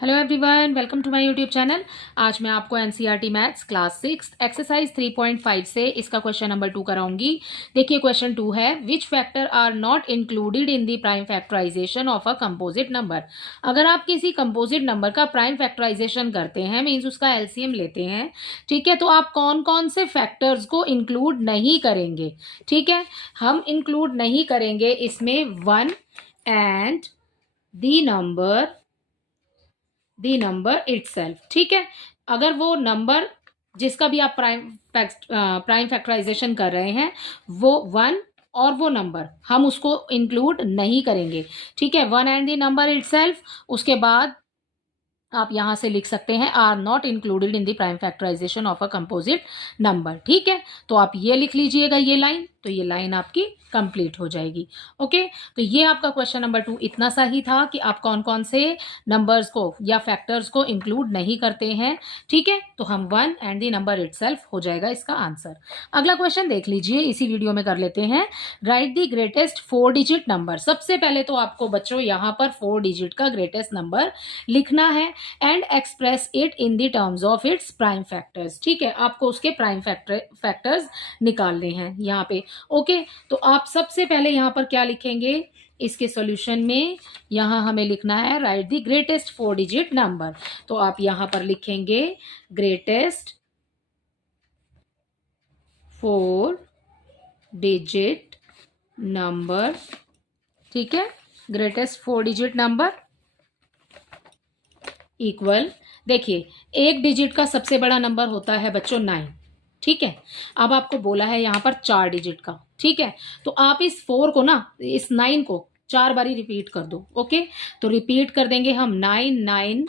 Hello everyone, welcome to my YouTube channel. आज मैं आपको एनसीईआरटी मैथ्स क्लास 6 एक्सरसाइज 3.5 से इसका क्वेश्चन नंबर 2 कराऊंगी। देखिए क्वेश्चन 2 है, which factor are not included in the prime factorization of a composite number. अगर आप किसी कंपोजिट नंबर का प्राइम फैक्टराइजेशन करते हैं, मीन्स उसका एलसीएम लेते हैं, ठीक है, तो आप कौन कौन से फैक्टर्स को इंक्लूड नहीं करेंगे। ठीक है, हम इंक्लूड नहीं करेंगे इसमें 1 एंड दी नंबर इटसेल्फ। ठीक है, अगर वो नंबर जिसका भी आप प्राइम फैक्टराइजेशन कर रहे हैं वो 1 और वो नंबर हम उसको इंक्लूड नहीं करेंगे। ठीक है, 1 एंड दी नंबर इटसेल्फ। उसके बाद आप यहां से लिख सकते हैं are not included in the prime factorization of a composite number. ठीक है, तो आप ये लिख लीजिएगा, ये लाइन, तो ये लाइन आपकी कंप्लीट हो जाएगी। ओके, तो ये आपका क्वेश्चन नंबर 2 इतना सा ही था कि आप कौन कौन से नंबर्स को या फैक्टर्स को इंक्लूड नहीं करते हैं। ठीक है, तो हम 1 एंड द नंबर इटसेल्फ हो जाएगा इसका आंसर। अगला क्वेश्चन देख लीजिए, इसी वीडियो में कर लेते हैं। Right the greatest 4 digit number. सबसे पहले तो आपको बच्चों यहाँ पर 4 डिजिट का ग्रेटेस्ट नंबर लिखना है and express it in the terms of its prime factors. ठीक है, आपको उसके प्राइम फैक्टर्स निकालने हैं यहाँ पे। ओके, तो आप सबसे पहले यहाँ पर क्या लिखेंगे इसके सॉल्यूशन में, यहाँ हमें लिखना है right the greatest 4 digit number. तो आप यहाँ पर लिखेंगे ग्रेटेस्ट 4 डिजिट नंबर। ठीक है, ग्रेटेस्ट 4 डिजिट नंबर इक्वल, देखिए एक डिजिट का सबसे बड़ा नंबर होता है बच्चों 9। ठीक है, अब आपको बोला है यहाँ पर 4 डिजिट का। ठीक है, तो आप इस 4 को ना, इस 9 को 4 बारी रिपीट कर दो। ओके, तो रिपीट कर देंगे हम 9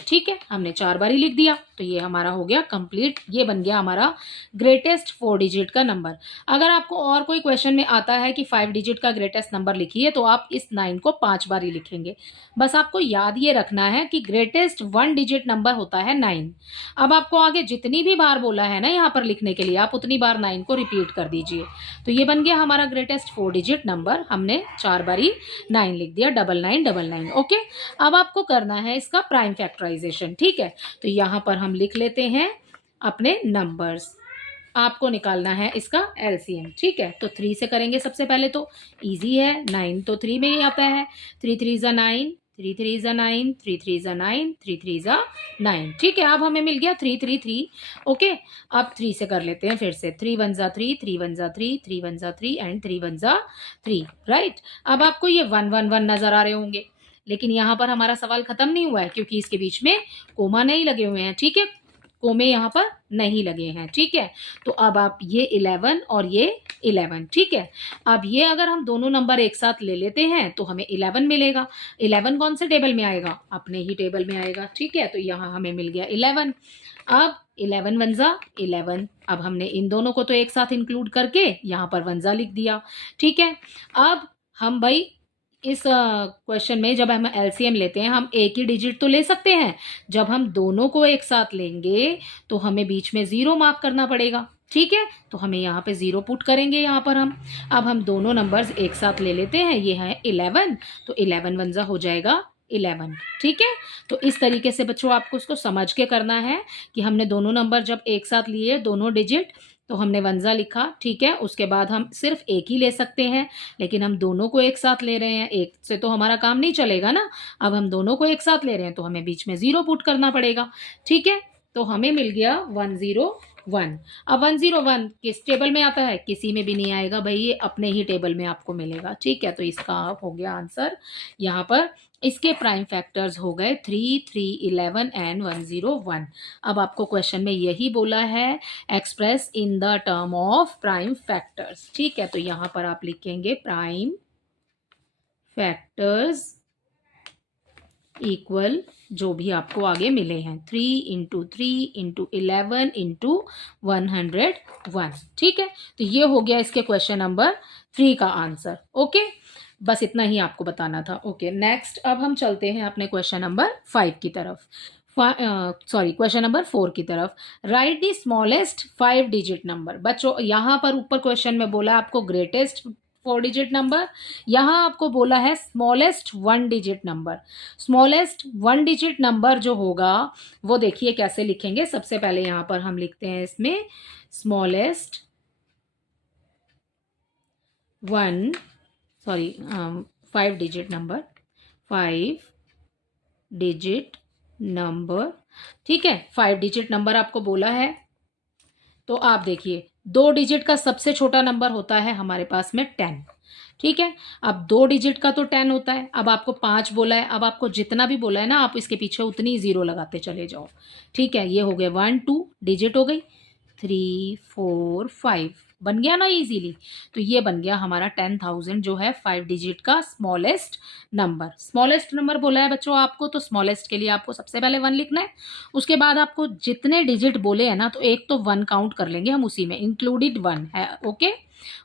ठीक है, हमने 4 बारी लिख दिया, तो ये हमारा हो गया कंप्लीट। ये बन गया हमारा ग्रेटेस्ट 4 डिजिट का नंबर। अगर आपको और कोई क्वेश्चन में आता है कि 5 डिजिट का ग्रेटेस्ट नंबर लिखिए, तो आप इस 9 को 5 बारी लिखेंगे। बस आपको याद ये रखना है कि ग्रेटेस्ट 1 डिजिट नंबर होता है 9। अब आपको आगे जितनी भी बार बोला है ना यहाँ पर लिखने के लिए, आप उतनी बार 9 को रिपीट कर दीजिए। तो ये बन गया हमारा ग्रेटेस्ट 4 डिजिट नंबर। हमने 4 बारी 9 लिख दिया, 9999। ओके, अब आपको करना है इसका प्राइम फैक्टराइजेशन। ठीक है, तो यहाँ पर हम लिख लेते हैं अपने नंबर्स। आपको निकालना है इसका एलसीएम। ठीक है, तो 3 से करेंगे सबसे पहले, तो इजी है। 9 तो 3 में ही आता है, 3 3 ज़ा 9, 3 3 ज़ा 9, 3 3 ज़ा 9, 3 3 ज़ा 9। ठीक है, अब हमें मिल गया 3 3 3। ओके, अब 3 से कर लेते हैं फिर से। 3 1 ज़ा 3, 3 1 ज़ा 3, 3 1 ज़ा 3 एंड 3 1 ज़ा 3। राइट, अब आपको ये 1 1 1 नजर आ रहे होंगे, लेकिन यहाँ पर हमारा सवाल खत्म नहीं हुआ है क्योंकि इसके बीच में कोमा नहीं लगे हुए हैं। ठीक है, कोमे यहाँ पर नहीं लगे हैं। ठीक है, तो अब आप ये 11 और ये 11। ठीक है, अब ये अगर हम दोनों नंबर एक साथ ले लेते हैं तो हमें 11 मिलेगा। 11 कौन से टेबल में आएगा? अपने ही टेबल में आएगा। ठीक है, तो यहाँ हमें मिल गया 11। अब 11 1 ज़ा 11। अब हमने इन दोनों को तो एक साथ इंक्लूड करके यहाँ पर 1 ज़ा लिख दिया। ठीक है, अब हम भाई इस क्वेश्चन में जब हम एलसीएम लेते हैं, हम एक ही डिजिट तो ले सकते हैं। जब हम दोनों को एक साथ लेंगे तो हमें बीच में 0 मार्क करना पड़ेगा। ठीक है, तो हमें यहाँ पे 0 पुट करेंगे यहाँ पर हम। अब हम दोनों नंबर्स एक साथ ले लेते हैं, ये है 11, तो 11 1 ज़ा हो जाएगा 11। ठीक है, तो इस तरीके से बच्चों आपको उसको समझ के करना है कि हमने दोनों नंबर जब एक साथ लिए, दोनों डिजिट, तो हमने 1 ज़ा लिखा। ठीक है, उसके बाद हम सिर्फ एक ही ले सकते हैं, लेकिन हम दोनों को एक साथ ले रहे हैं, एक से तो हमारा काम नहीं चलेगा ना। अब हम दोनों को एक साथ ले रहे हैं तो हमें बीच में 0 पुट करना पड़ेगा। ठीक है, तो हमें मिल गया 101। अब 101 किस टेबल में आता है? किसी में भी नहीं आएगा भाई, ये अपने ही टेबल में आपको मिलेगा। ठीक है, तो इसका हो गया आंसर यहाँ पर। इसके प्राइम फैक्टर्स हो गए 3 3 11 एंड 101। अब आपको क्वेश्चन में यही बोला है express in the term of prime factors. ठीक है, तो यहाँ पर आप लिखेंगे प्राइम फैक्टर्स इक्वल जो भी आपको आगे मिले हैं, 3 इंटू 3 इंटू 11 इंटू 101। ठीक है, तो ये हो गया इसके क्वेश्चन नंबर 3 का आंसर। ओके, बस इतना ही आपको बताना था। ओके, नेक्स्ट अब हम चलते हैं अपने क्वेश्चन नंबर 5 की तरफ। क्वेश्चन नंबर 4 की तरफ। Right the smallest 5 digit number. बच्चों यहाँ पर ऊपर क्वेश्चन में बोला आपको ग्रेटेस्ट 4 डिजिट नंबर। यहाँ आपको बोला है smallest 1 digit number. Smallest 1 digit number जो होगा वो देखिए कैसे लिखेंगे। सबसे पहले यहाँ पर हम लिखते हैं इसमें smallest 5 digit number, 5 digit number. ठीक है, 5 डिजिट नंबर आपको बोला है। तो आप देखिए 2 डिजिट का सबसे छोटा नंबर होता है हमारे पास में 10। ठीक है, अब 2 डिजिट का तो 10 होता है। अब आपको 5 बोला है, अब आपको जितना भी बोला है ना आप इसके पीछे उतनी जीरो लगाते चले जाओ। ठीक है, ये हो गए 1 2 डिजिट हो गई, 3 4 5 बन गया ना इजीली। तो ये बन गया हमारा 10,000 जो है 5 डिजिट का स्मॉलेस्ट नंबर। स्मॉलेस्ट नंबर बोला है बच्चों आपको, तो स्मॉलेस्ट के लिए आपको सबसे पहले 1 लिखना है। उसके बाद आपको जितने डिजिट बोले हैं ना तो एक तो 1 काउंट कर लेंगे हम उसी में, इंक्लूडेड 1 है। ओके,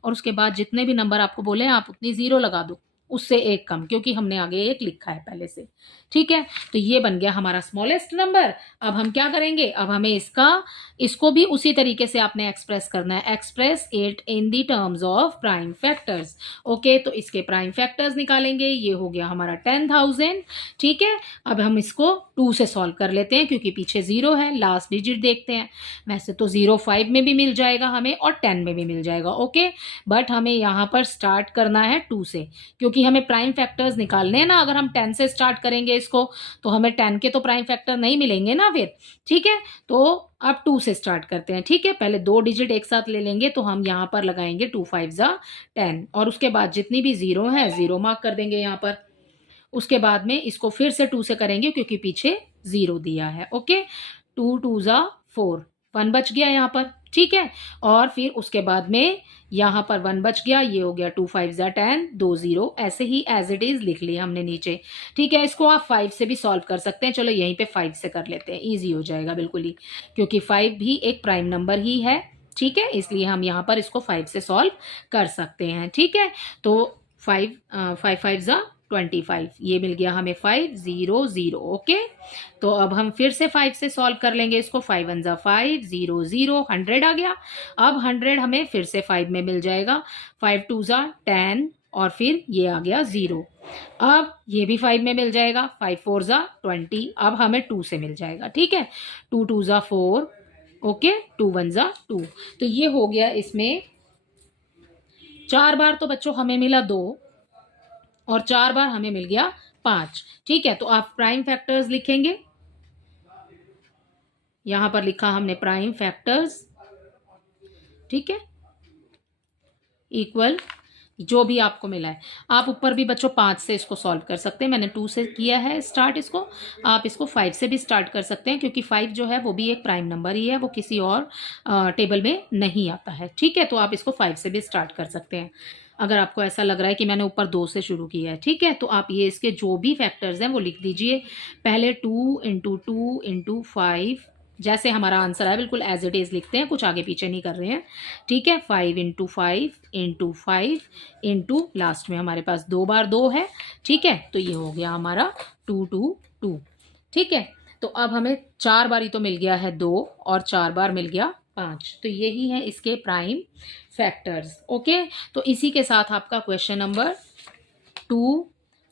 और उसके बाद जितने भी नंबर आपको बोले हैं आप उतनी जीरो लगा दो, उससे एक कम, क्योंकि हमने आगे एक लिखा है पहले से। ठीक है, तो ये बन गया हमारा स्मॉलेस्ट नंबर। अब हम क्या करेंगे, अब हमें इसको भी उसी तरीके से आपने एक्सप्रेस करना है। Express it in the terms of prime factors. Okay, तो इसके प्राइम फैक्टर्स निकालेंगे। ये हो गया हमारा 10,000। ठीक है, अब हम इसको 2 से सॉल्व कर लेते हैं क्योंकि पीछे 0 है। लास्ट डिजिट देखते हैं। वैसे तो 0 5 में भी मिल जाएगा हमें और 10 में भी मिल जाएगा। ओके, बट हमें यहाँ पर स्टार्ट करना है 2 से, क्योंकि हमें प्राइम फैक्टर्स निकालने हैं ना। अगर हम 10 से स्टार्ट करेंगे इसको तो हमें 10 के तो प्राइम फैक्टर नहीं मिलेंगे ना फिर। ठीक है, तो अब 2 से स्टार्ट करते हैं। ठीक है, पहले 2 डिजिट एक साथ ले लेंगे, तो हम यहाँ पर लगाएंगे 2 5 जा 10, और उसके बाद जितनी भी जीरो है जीरो मार्क कर देंगे यहाँ पर। उसके बाद में इसको फिर से 2 से करेंगे क्योंकि पीछे 0 दिया है। ओके, 2 2 जा 4, 1 बच गया यहाँ पर। ठीक है, और फिर उसके बाद में यहाँ पर 1 बच गया, ये हो गया 2 5 जा 10, 2 0, ऐसे ही एज इट इज लिख लिया हमने नीचे। ठीक है, इसको आप 5 से भी सॉल्व कर सकते हैं। चलो यहीं पे 5 से कर लेते हैं, ईजी हो जाएगा बिल्कुल ही, क्योंकि 5 भी एक प्राइम नंबर ही है। ठीक है, इसलिए हम यहाँ पर इसको 5 से सॉल्व कर सकते हैं। ठीक है, तो 5 5 जा 25, ये मिल गया हमें 5 0 0। ओके, तो अब हम फिर से 5 से सॉल्व कर लेंगे इसको। 5 1 जा 5 0 0, 100 आ गया। अब 100 हमें फिर से 5 में मिल जाएगा। 5 2 जा 10, और फिर ये आ गया 0। अब ये भी 5 में मिल जाएगा। 5 4 जा 20, अब हमें 2 से मिल जाएगा। ठीक है, 2 2 जा 4, ओके, 2 1 जा 2। तो ये हो गया इसमें 4 बार तो बच्चों हमें मिला 2, और 4 बार हमें मिल गया 5। ठीक है, तो आप प्राइम फैक्टर्स लिखेंगे। यहां पर लिखा हमने प्राइम फैक्टर्स। ठीक है, इक्वल जो भी आपको मिला है। आप ऊपर भी बच्चों 5 से इसको सॉल्व कर सकते हैं। मैंने 2 से किया है स्टार्ट इसको, आप इसको 5 से भी स्टार्ट कर सकते हैं, क्योंकि 5 जो है वो भी एक प्राइम नंबर ही है, वो किसी और टेबल में नहीं आता है। ठीक है, तो आप इसको 5 से भी स्टार्ट कर सकते हैं। अगर आपको ऐसा लग रहा है कि मैंने ऊपर 2 से शुरू किया है, ठीक है, तो आप ये इसके जो भी फैक्टर्स हैं वो लिख दीजिए। पहले 2 इंटू 2 इंटू 5, जैसे हमारा आंसर है बिल्कुल एज इट इज़ लिखते हैं, कुछ आगे पीछे नहीं कर रहे हैं। ठीक है, 5 इंटू 5 इंटू 5 इंटू लास्ट में हमारे पास 2 बार 2 है। ठीक है, तो ये हो गया हमारा 2 2 2। ठीक है, तो अब हमें 4 बार ही तो मिल गया है 2, और 4 बार मिल गया 5। तो यही है इसके प्राइम फैक्टर्स। ओके, तो इसी के साथ आपका क्वेश्चन नंबर 2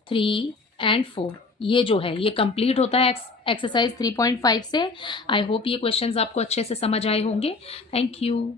3 एंड 4 ये जो है ये कंप्लीट होता है एक्सरसाइज 3.5 से। आई होप ये क्वेश्चंस आपको अच्छे से समझ आए होंगे। Thank you.